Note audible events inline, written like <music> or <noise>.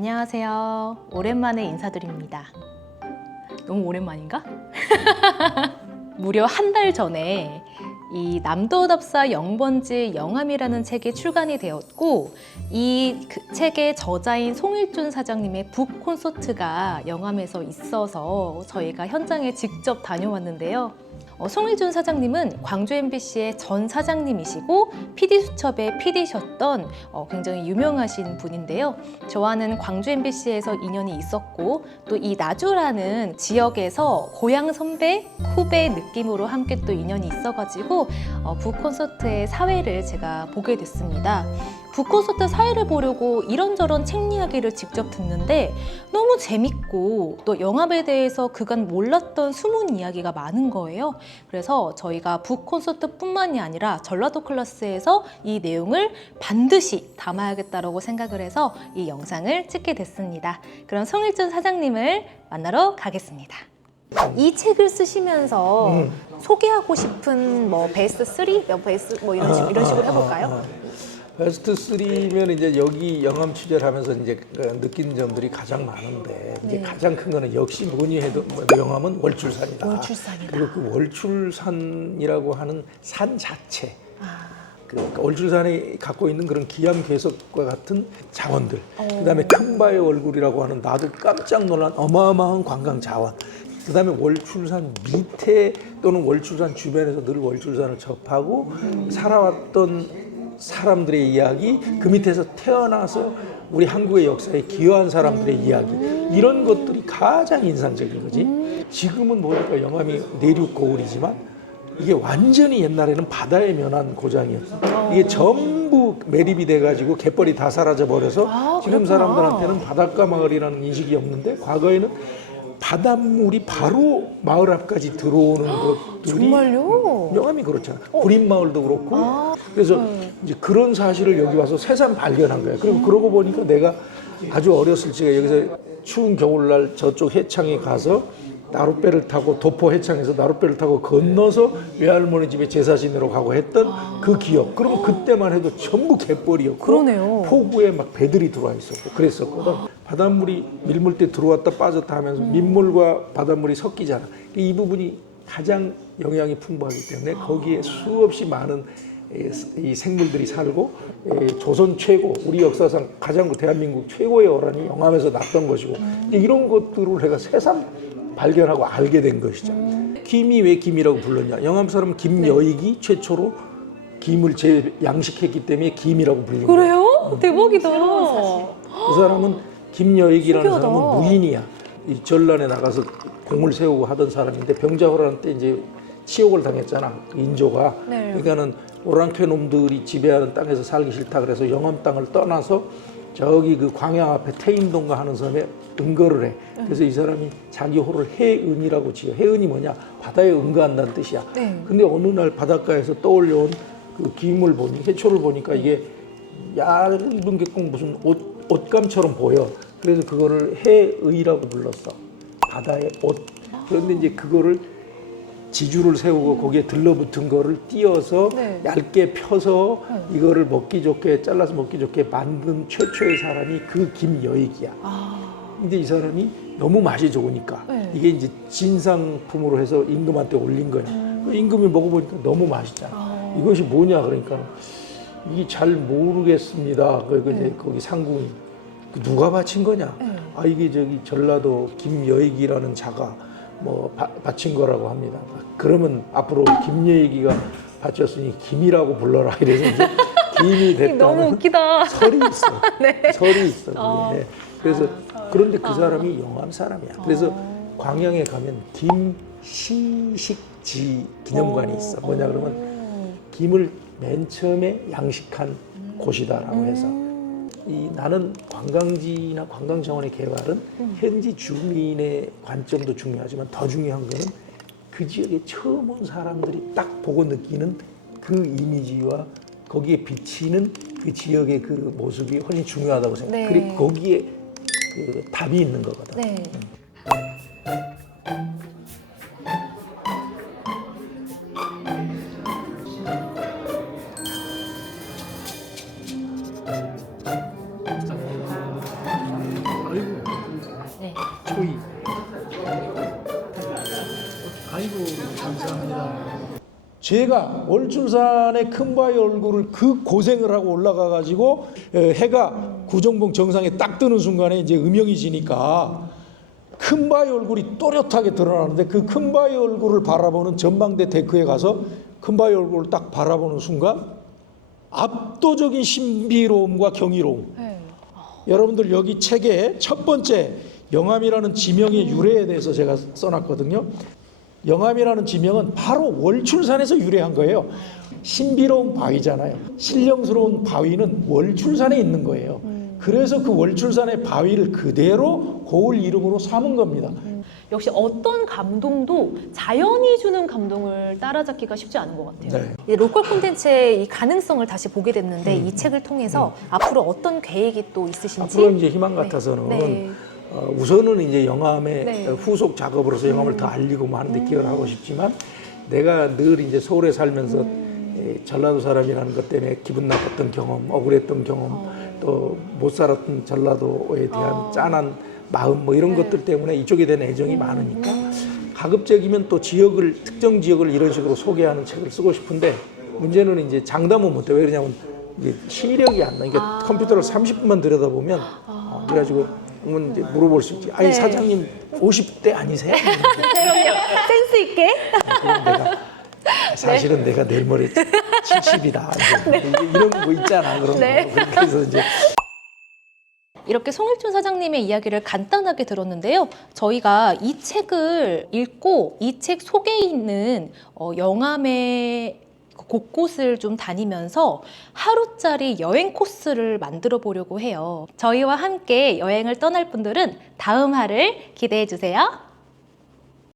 안녕하세요. 오랜만에 인사드립니다. 너무 오랜만인가? <laughs> 무려 한 달 전에 이 남도답사 영번지 영암이라는 책이 출간이 되었고 이 그 책의 저자인 송일준 사장님의 북 콘서트가 영암에서 있어서 저희가 현장에 직접 다녀왔는데요. 어, 송일준 사장님은 광주 MBC의 전 사장님이시고 PD 수첩의 PD셨던 어, 굉장히 유명하신 분인데요. 저와는 광주 MBC에서 인연이 있었고 또 이 나주라는 지역에서 고향 선배 후배 느낌으로 함께 또 인연이 있어가지고 어, 북 콘서트의 사회를 제가 보게 됐습니다. 북 콘서트 사회를 보려고 이런저런 책 이야기를 직접 듣는데 너무 재밌고 또 영화에 대해서 그간 몰랐던 숨은 이야기가 많은 거예요. 그래서 저희가 북 콘서트뿐만이 아니라 전라도 클래스에서 이 내용을 반드시 담아야겠다라고 생각을 해서 이 영상을 찍게 됐습니다. 그럼 송일준 사장님을 만나러 가겠습니다. 이 책을 쓰시면서 음. 소개하고 싶은 뭐 베스트 3, 몇 베스트 뭐 이런, 식, 이런 식으로 해볼까요? 베스트 3면 이제 여기 영암 취재를 하면서 이제 그 느낀 점들이 가장 많은데 이제 네. 가장 큰 거는 역시 뭐니 해도 뭐 영암은 월출산이다. 월출산이다. 그리고 그 월출산이라고 하는 산 자체, 아, 그 월출산이 갖고 있는 그런 기암 괴석과 같은 자원들, 어. 그다음에 큰바의 얼굴이라고 하는 나도 깜짝 놀란 어마어마한 관광 자원. 그다음에 월출산 밑에 또는 월출산 주변에서 늘 월출산을 접하고 살아왔던 사람들의 이야기, 그 밑에서 태어나서 우리 한국의 역사에 기여한 사람들의 이야기 이런 것들이 가장 인상적인 거지. 지금은 보니까 영암이 내륙 고을이지만 이게 완전히 옛날에는 바다에 면한 고장이었어. 이게 전부 매립이 돼가지고 갯벌이 다 사라져 버려서 아, 지금. 사람들한테는 바닷가 마을이라는 인식이 없는데 과거에는 바닷물이 바로 마을 앞까지 들어오는 것들이 정말요? 영암이 그렇잖아. 구린 마을도 그렇고. 아, 그래서 네. 이제 그런 사실을 여기 와서 새삼 발견한 거야. 그리고 그러고 보니까 내가 아주 어렸을 적에 여기서 추운 겨울날 저쪽 해창에 가서 나룻배를 타고 도포 해창에서 나룻배를 타고 건너서 외할머니 집에 제사 지내러 가고 했던 그 기억. 그러면 그때만 해도 전부 갯벌이었고 그러네요. 포구에 막 배들이 들어와 있었고 그랬었거든. 바닷물이 밀물 때 들어왔다 빠졌다 하면서 민물과 바닷물이 섞이잖아. 이 부분이 가장 영양이 풍부하기 때문에 거기에 수없이 많은 이- 이 생물들이 살고 이 조선 최고 우리 역사상 가장 대한민국 최고의 어란이 영암에서 났던 것이고 이제 이런 것들을 내가 새삼 발견하고 알게 된 것이죠. 김이 왜 김이라고 불렀냐? 영암 사람 김여익이 최초로 김을 제 양식했기 때문에 김이라고 불린 거예요. 그래요? 대박이다. 그 사람은 김여익이라는 신기하다. 사람은 무인이야. 이 전란에 나가서 공을 세우고 하던 사람인데 병자호란 때 이제 치욕을 당했잖아. 그 인조가. 네. 그러니까는 오랑캐 놈들이 지배하는 땅에서 살기 싫다 그래서 영암 땅을 떠나서 저기 그 광야 앞에 태인동가 하는 섬에 은거를 해. 그래서 이 사람이 자기 호를 해은이라고 지어. 해은이 뭐냐? 바다에 응거한다는 뜻이야. 네. 근데 어느 날 바닷가에서 떠올려온 그 김을 보니 해초를 보니까 이게 얇은 게 꼭 무슨 옷, 옷감처럼 보여. 그래서 그거를 해의라고 불렀어. 바다의 옷. 그런데 이제 그거를 지주를 세우고 거기에 들러붙은 거를 띄어서 네. 얇게 펴서 이거를 먹기 좋게 잘라서 먹기 좋게 만든 최초의 사람이 그 김여익이야. 아, 근데 이 사람이 너무 맛이 좋으니까 네. 이게 이제 진상품으로 해서 임금한테 올린 거야. 그 임금이 먹어보니까 너무 맛있잖아. 아. 이것이 뭐냐 그러니까 이게 잘 모르겠습니다. 그 이제 거기 상궁이 그 누가 바친 거냐? 네. 아 이게 저기 전라도 김여익이라는 자가 뭐 바, 바친 거라고 합니다. 그러면 앞으로 김여익이가 바쳤으니 김이라고 불러라 이래서 이제 <laughs> 김이 됐다는 너무 웃기다. 설이 있어. <laughs> 네. 설이 있어. 어. 네. 그래서 그런데 그 사람이 영암 사람이야. 그래서 광양에 가면 김시식지 기념관이 있어. 뭐냐 그러면 김을 맨 처음에 양식한 곳이다라고 해서 이 나는 관광지나 관광 정원의 개발은 현지 주민의 관점도 중요하지만 더 중요한 거는 그 지역에 처음 온 사람들이 딱 보고 느끼는 그 이미지와 거기에 비치는 그 지역의 그 모습이 훨씬 중요하다고 생각해. 네. 그리고 거기에 그 답이 있는 거거든. 네. 아이고 네. 초이. 아이고 감사합니다. 제가 월출산의 큰 바위 얼굴을 그 고생을 하고 올라가 가지고 해가 구정봉 정상에 딱 뜨는 순간에 이제 음영이 지니까 큰 바위 얼굴이 또렷하게 드러나는데 그 큰 바위 얼굴을 바라보는 전망대 데크에 가서 큰 바위 얼굴을 딱 바라보는 순간 압도적인 신비로움과 경이로움 네. 여러분들 여기 책에 첫 번째 영암이라는 지명의 유래에 대해서 제가 써놨거든요. 영암이라는 지명은 바로 월출산에서 유래한 거예요. 신비로운 바위잖아요. 신령스러운 바위는 월출산에 있는 거예요. 그래서 그 월출산의 바위를 그대로 고을 이름으로 삼은 겁니다. 역시 어떤 감동도 자연이 주는 감동을 따라잡기가 쉽지 않은 것 같아요. 네. 이제 로컬 콘텐츠의 이 가능성을 다시 보게 됐는데 이 책을 통해서 앞으로 어떤 계획이 또 있으신지 앞으로 이제 희망 네. 같아서는 네. 어, 우선은 이제 영암의 네. 후속 작업으로서 영암을 더 알리고 뭐 하는데 기여를 하고 싶지만 내가 늘 이제 서울에 살면서 에, 전라도 사람이라는 것 때문에 기분 나빴던 경험, 억울했던 경험, 또 못 살았던 전라도에 대한 어. 짠한 마음 뭐 이런 네. 것들 때문에 이쪽에 대한 애정이 많으니까 가급적이면 또 지역을 특정 지역을 이런 식으로 소개하는 책을 쓰고 싶은데 문제는 이제 장담은 못해 왜 그러냐면 이제 시력이 안 나. 그러니까 아. 컴퓨터를 30분만 들여다보면 어, 그래가지고 그러면 이제 물어볼 수 있지. 아니 네. 사장님 50대 아니세요? <laughs> 그럼요. 센스 있게. 그럼 내가 사실은 내가 내일 모레 70이다. <laughs> 이런 거 있잖아. 그런 네. 거. 그렇게 해서 이제 이렇게 송일준 사장님의 이야기를 간단하게 들었는데요. 저희가 이 책을 읽고 이 책 속에 있는 어, 영암의 곳곳을 좀 다니면서 하루짜리 여행 코스를 만들어 보려고 해요. 저희와 함께 여행을 떠날 분들은 다음 화를 기대해 주세요.